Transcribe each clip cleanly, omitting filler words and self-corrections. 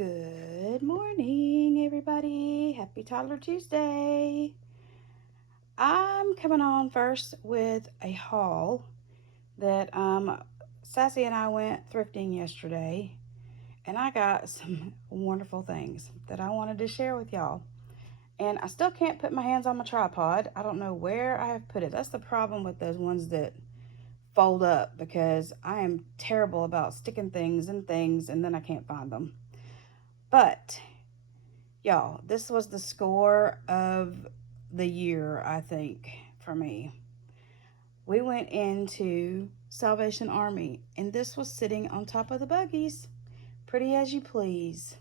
Good morning, everybody. Happy Toddler Tuesday. I'm coming on first with a haul that Sassy and I went thrifting yesterday, and I got some wonderful things that I wanted to share with y'all. And I still can't put my hands on my tripod. I don't know where I have put it. That's the problem with those ones that fold up, because I am terrible about sticking things in things and then I can't find them. But y'all, this was the score of the year, I think, for me. We went into Salvation Army, and this was sitting on top of the buggies. Pretty as you please.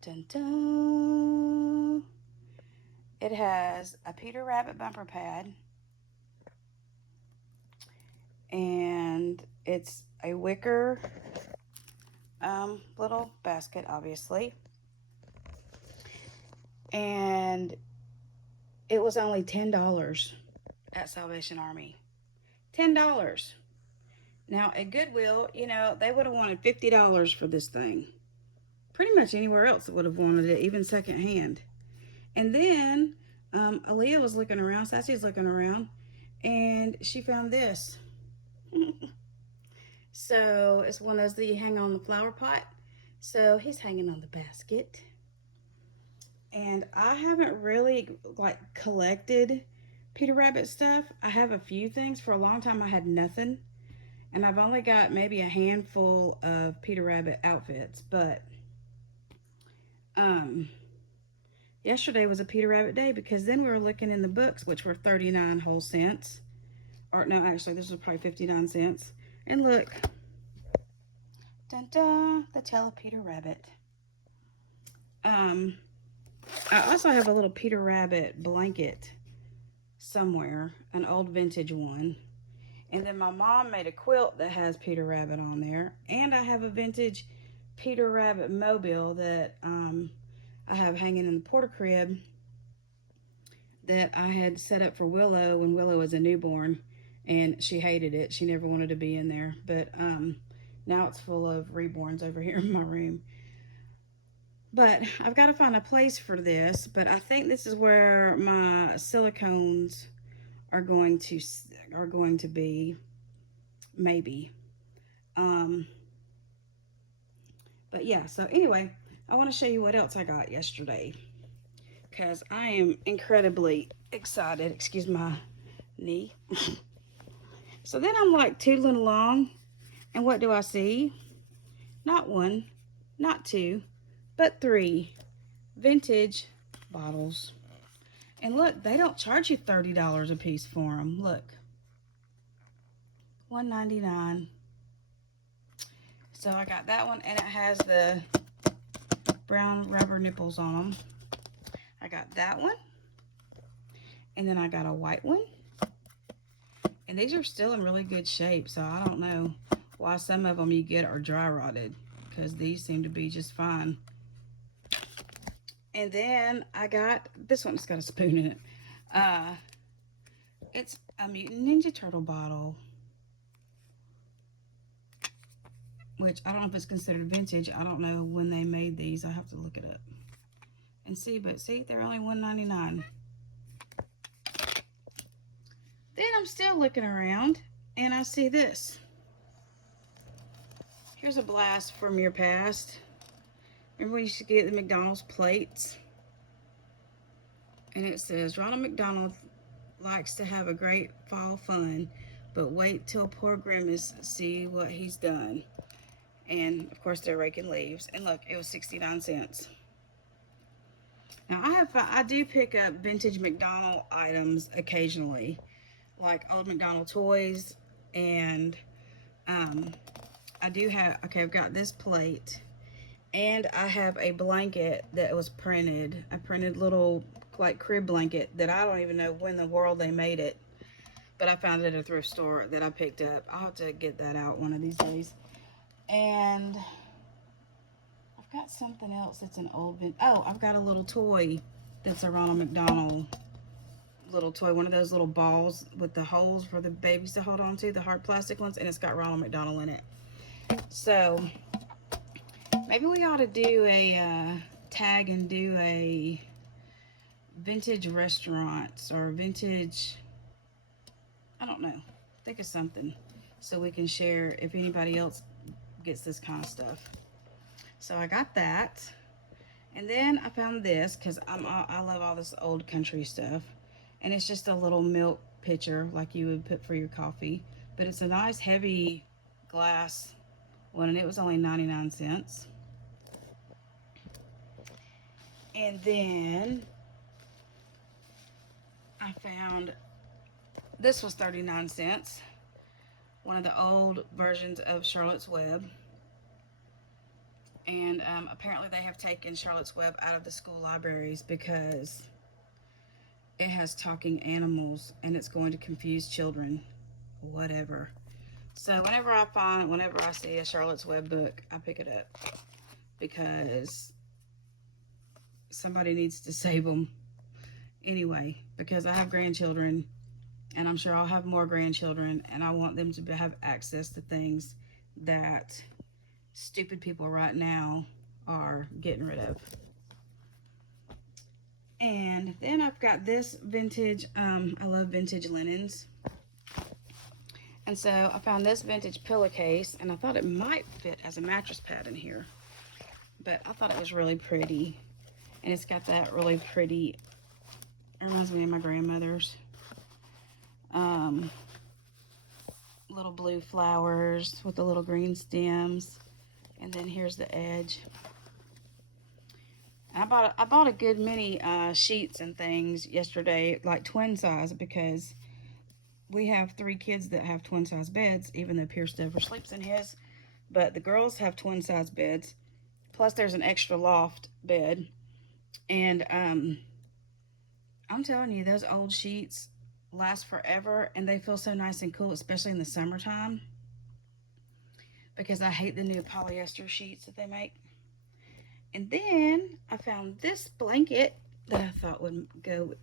Dun dun. It has a Peter Rabbit bumper pad, and it's a wicker little basket, obviously. And it was only $10 at Salvation Army. $10. Now, at Goodwill, they would have wanted $50 for this thing. Pretty much anywhere else would have wanted it, even secondhand. And then Aaliyah was looking around, Sassy was looking around, and she found this. So it's one of those that you hang on the flower pot. So he's hanging on the basket. And I haven't really collected Peter Rabbit stuff. I have a few things. For a long time I had nothing. And I've only got maybe a handful of Peter Rabbit outfits. But yesterday was a Peter Rabbit day, because then we were looking in the books, which were 39 whole cents. Or no, actually this was probably 59 cents. And look. Dun dun, the Tale of Peter Rabbit. I also have a little Peter Rabbit blanket somewhere, an old vintage one. And then my mom made a quilt that has Peter Rabbit on there. And I have a vintage Peter Rabbit mobile that I have hanging in the porta crib that I had set up for Willow when Willow was a newborn. And she hated it. She never wanted to be in there. But now it's full of reborns over here in my room. But I've got to find a place for this. But I think this is where my silicones are going to be, maybe. But yeah. So anyway, I want to show you what else I got yesterday, because I am incredibly excited. Excuse my knee. So then I'm like tootling along, and what do I see? Not one, not two, but three vintage bottles. And look, they don't charge you $30 a piece for them. Look, $1.99. So I got that one, and it has the brown rubber nipples on them. I got that one, and then I got a white one. And these are still in really good shape, so I don't know why some of them you get are dry rotted, because these seem to be just fine. And then I got this one. It's got a spoon in it. It's a Mutant Ninja Turtle bottle, which I don't know if it's considered vintage. I don't know when they made these. I have to look it up and see. But see, they're only $1.99. Then I'm still looking around, and I see this. Here's a blast from your past. Remember when you used to get the McDonald's plates? And it says, Ronald McDonald likes to have a great fall fun, but wait till poor Grimace see what he's done. And of course they're raking leaves. And look, it was 69 cents. Now I do pick up vintage McDonald items occasionally, like old McDonald toys. And I do have, okay, I've got this plate. And I have a blanket that was printed. A printed little, like, crib blanket that I don't even know when in the world they made it. But I found it at a thrift store that I picked up. I'll have to get that out one of these days. And I've got something else that's an old oh, I've got a little toy that's a Ronald McDonald little toy. One of those little balls with the holes for the babies to hold on to, the hard plastic ones. And it's got Ronald McDonald in it. So Maybe we ought to do a tag and do a vintage restaurants or vintage, I don't know, think of something so we can share if anybody else gets this kind of stuff. So I got that. And then I found this because I love all this old country stuff. And it's just a little milk pitcher like you would put for your coffee. But it's a nice heavy glass one, and it was only 99 cents. And then I found this was 39 cents. One of the old versions of Charlotte's Web. And apparently they have taken Charlotte's Web out of the school libraries because it has talking animals and it's going to confuse children. Whatever. So whenever I see a Charlotte's Web book, I pick it up because somebody needs to save them anyway, because I have grandchildren and I'm sure I'll have more grandchildren, and I want them to have access to things that stupid people right now are getting rid of. And then I've got this vintage, I love vintage linens. And so I found this vintage pillowcase, and I thought it might fit as a mattress pad in here. But I thought it was really pretty. And it's got that really pretty, it reminds me of my grandmother's. Little blue flowers with the little green stems. And then here's the edge. I bought a good many sheets and things yesterday, like twin size, because we have 3 kids that have twin size beds, even though Pierce never sleeps in his. But the girls have twin size beds. Plus there's an extra loft bed. And I'm telling you, those old sheets last forever, and they feel so nice and cool, especially in the summertime, because I hate the new polyester sheets that they make. And then I found this blanket that I thought would go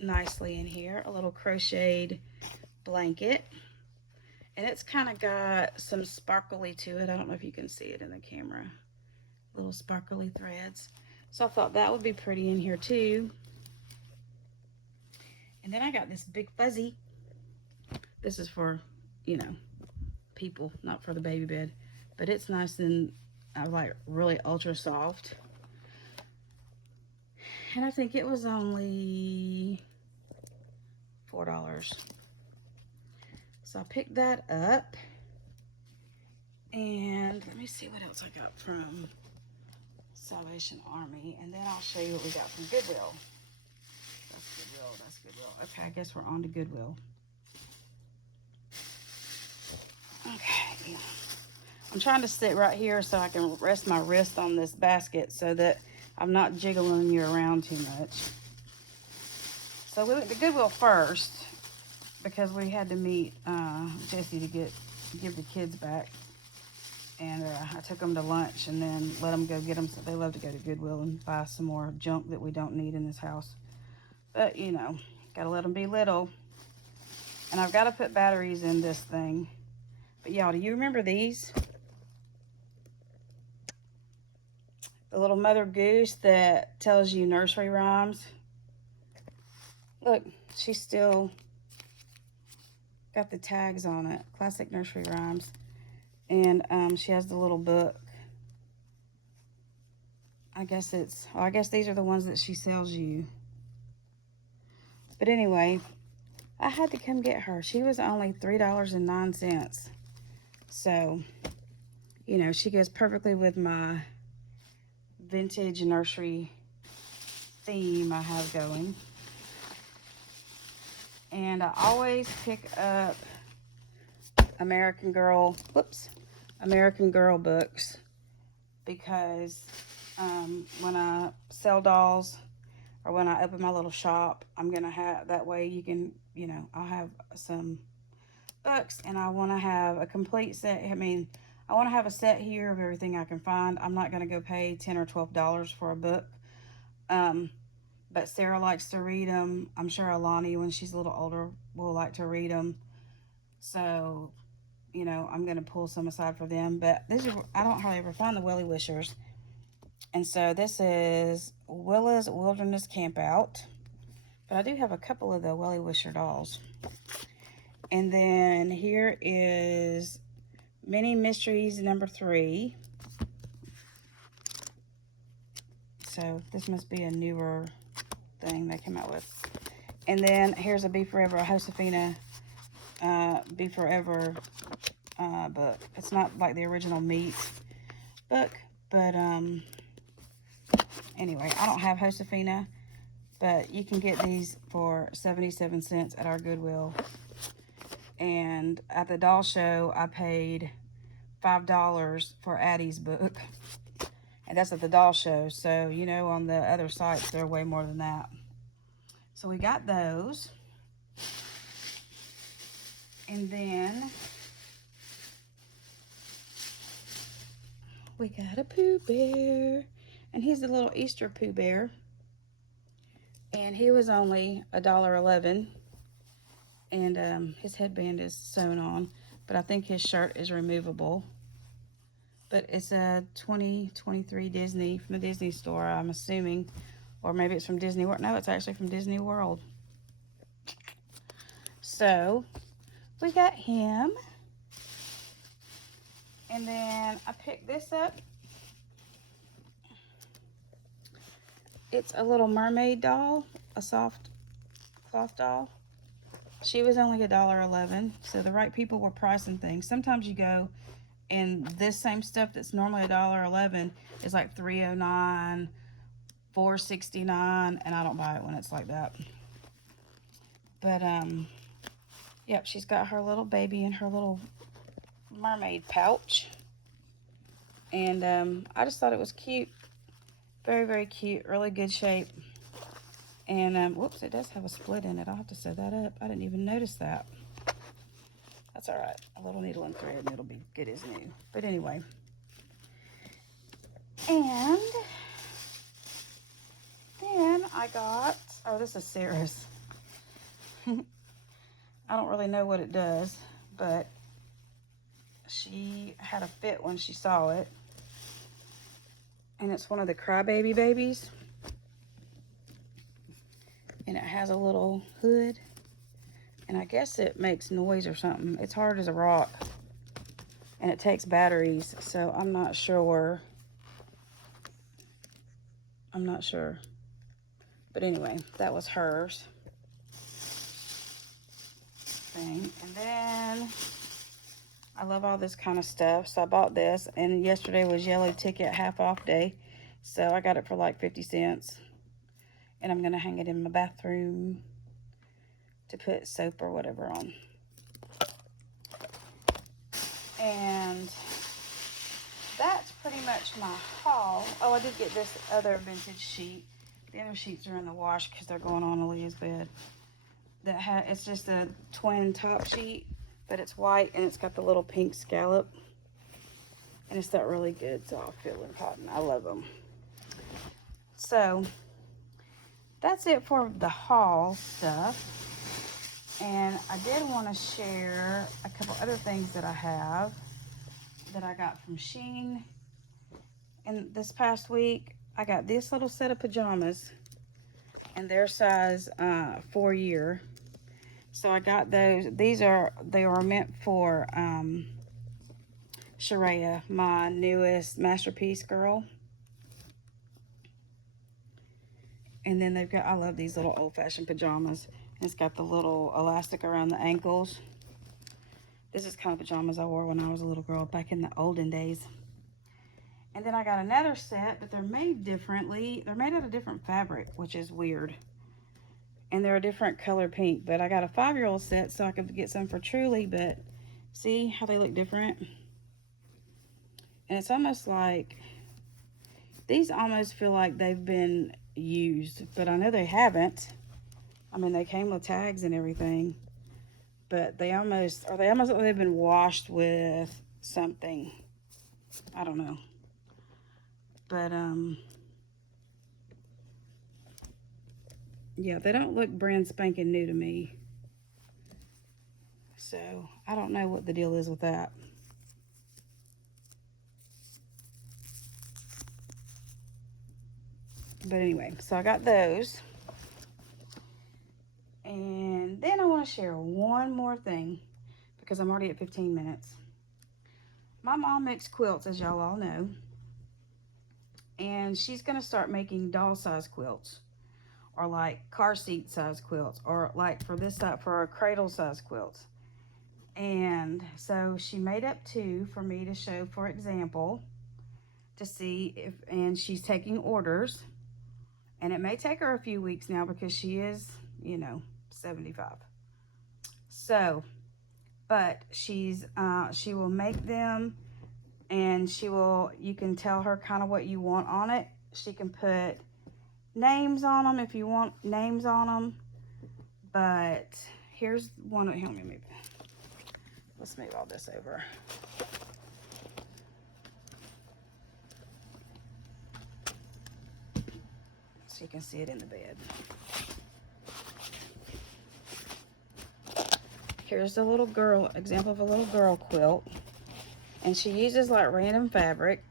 nicely in here, a little crocheted blanket, and it's kind of got some sparkly to it. I don't know if you can see it in the camera, little sparkly threads. So I thought that would be pretty in here too. And then I got this big fuzzy. This is for, you know, people, not for the baby bed. But it's nice and like really ultra soft. And I think it was only $4. So I picked that up. And let me see what else I got from Salvation Army. And then I'll show you what we got from Goodwill. That's Goodwill. Okay, I guess we're on to Goodwill. Okay. I'm trying to sit right here so I can rest my wrist on this basket so that I'm not jiggling you around too much. So we went to Goodwill first because we had to meet Jesse to give the kids back. And I took them to lunch and then let them go get them. So they love to go to Goodwill and buy some more junk that we don't need in this house. But, you know, gotta let them be little. And I've got to put batteries in this thing. But y'all, do you remember these? The little mother goose that tells you nursery rhymes. Look, she's still got the tags on it. Classic nursery rhymes. And she has the little book. I guess these are the ones that she sells you. But anyway, I had to come get her. She was only $3.09. So, you know, she goes perfectly with my vintage nursery theme I have going. And I always pick up American Girl books because when I sell dolls or when I open my little shop, I'm gonna have, that way you can, you know, I'll have some books, and I want to have a complete set. I mean, I want to have a set here of everything I can find. I'm not gonna go pay $10 or $12 for a book. But Sarah likes to read them. I'm sure Alani, when she's a little older, will like to read them. So, you know, I'm going to pull some aside for them. But these are, I don't hardly ever find the Willy Wishers. And so this is Willa's Wilderness Campout. But I do have a couple of the Welly Wisher dolls. And then here is Mini Mysteries number 3. So this must be a newer thing they came out with. And then here's a Be Forever, a Josefina Be Forever book. It's not like the original Meat book, but anyway, I don't have Josefina, but you can get these for 77 cents at our Goodwill. And at the doll show, I paid $5 for Addie's book. And that's at the doll show. So, you know, on the other sites, they're way more than that. So we got those. And then we got a Pooh Bear. And he's a little Easter Pooh Bear. And he was only $1.11. And his headband is sewn on. But I think his shirt is removable. But it's a 2023 Disney, from the Disney store, I'm assuming. Or maybe it's from Disney World. No, it's actually from Disney World. So, we got him. And then I picked this up. It's a little mermaid doll, a soft cloth doll. She was only $1.11. So the right people were pricing things. Sometimes you go and this same stuff that's normally $1.11 is like $3.09, $4.69, and I don't buy it when it's like that. But yep, she's got her little baby in her little mermaid pouch. And I just thought it was cute. Very, very cute. Really good shape. And, whoops, it does have a split in it. I'll have to sew that up. I didn't even notice that. That's all right. A little needle and thread and it'll be good as new. But anyway. And then I got, oh, this is Sarah's. I don't really know what it does, but she had a fit when she saw it. And it's one of the Crybaby babies. And it has a little hood. And I guess it makes noise or something. It's hard as a rock. And it takes batteries. So I'm not sure. But anyway, that was hers. Thing. And then I love all this kind of stuff. So I bought this. And yesterday was Yellow Ticket half off day. So I got it for like 50 cents. And I'm going to hang it in my bathroom to put soap or whatever on. And that's pretty much my haul. Oh, I did get this other vintage sheet. The other sheets are in the wash because they're going on Aaliyah's bed. It's just a twin top sheet, but it's white and it's got the little pink scallop. And it's that really good soft feeling cotton. I love them. So that's it for the haul stuff. And I did want to share a couple other things that I have that I got from Shein. And this past week, I got this little set of pajamas. And they're size 4-year. So I got those. They are meant for Sharia, my newest masterpiece girl. And then they've got, I love these little old-fashioned pajamas. It's got the little elastic around the ankles. This is kind of pajamas I wore when I was a little girl back in the olden days. And then I got another set, but they're made differently. They're made out of different fabric, which is weird. And they're a different color pink. But I got a 5-year-old set so I could get some for Truly. But see how they look different? And it's almost like, these almost feel like they've been used, but I know they haven't. I mean, they came with tags and everything, but they almost like they've been washed with something. I don't know. But yeah, they don't look brand spanking new to me. So I don't know what the deal is with that. But anyway, so I got those. And then I want to share one more thing because I'm already at 15 minutes. My mom makes quilts, as y'all all know. And she's going to start making doll size quilts, or like car seat size quilts, or like for this side, for a cradle size quilts. And so she made up two for me to show for example, to see if, and she's taking orders. And it may take her a few weeks now because she is, 75. So, but she will make them, and you can tell her kind of what you want on it. She can put names on them if you want names on them. But here's one. Here, let's move all this over. So you can see it in the bed. Here's the little girl, example of a little girl quilt. And she uses like random fabric.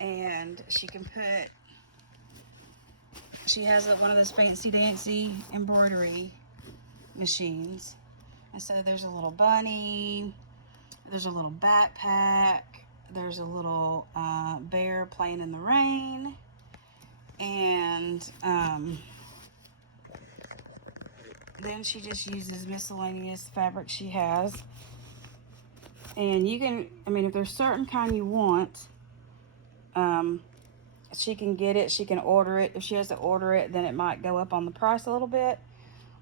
And she can put, she has one of those fancy dancy embroidery machines. And so there's a little bunny, there's a little backpack, there's a little bear playing in the rain, and then she just uses miscellaneous fabric she has. And you can, if there's certain kind you want, she can get it, she can order it. If she has to order it, then it might go up on the price a little bit.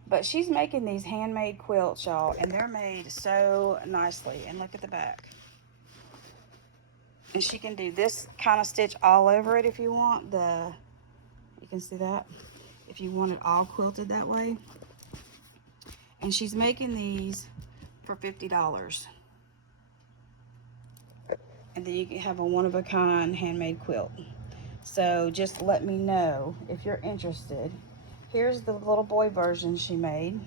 But she's making these handmade quilts, y'all, and they're made so nicely. And look at the back. And she can do this kind of stitch all over it if you want. You can see that? If you want it all quilted that way. And she's making these for $50. And then you can have a one-of-a-kind handmade quilt. So just let me know if you're interested. Here's the little boy version she made.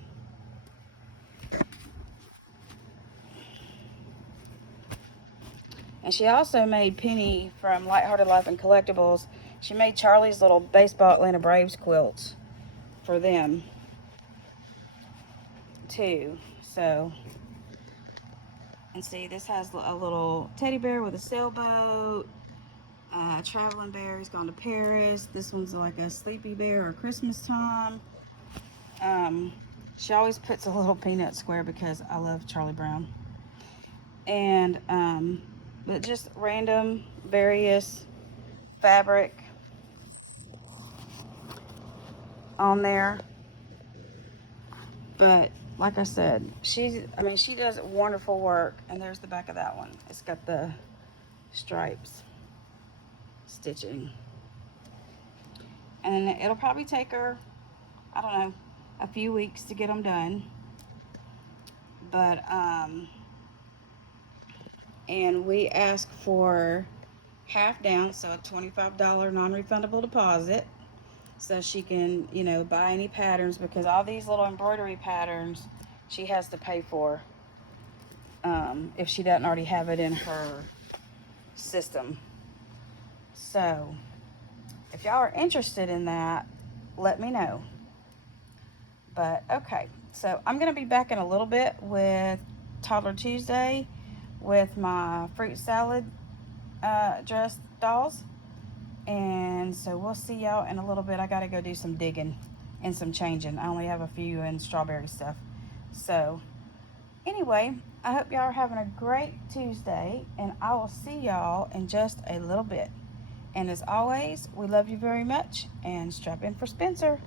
And she also made Penny from Lighthearted Life and Collectibles. She made Charlie's little baseball Atlanta Braves quilts for them too. So, and see, this has a little teddy bear with a sailboat, traveling bear, he's gone to Paris. This one's like a sleepy bear or Christmas time. She always puts a little peanut square because I love Charlie Brown. And but just random various fabric on there. But like I said, she does wonderful work. And there's the back of that one. It's got the stripes stitching. And it'll probably take her, I don't know, a few weeks to get them done. But and we ask for half down, so a $25 non-refundable deposit, so she can, buy any patterns, because all these little embroidery patterns she has to pay for if she doesn't already have it in her system. So if y'all are interested in that, let me know. But okay, so I'm gonna be back in a little bit with Toddler Tuesday with my fruit salad dress dolls. And so we'll see y'all in a little bit. I gotta go do some digging and some changing. I only have a few in strawberry stuff. So anyway, I hope y'all are having a great Tuesday, and I will see y'all in just a little bit. And as always, we love you very much, and strap in for Spencer.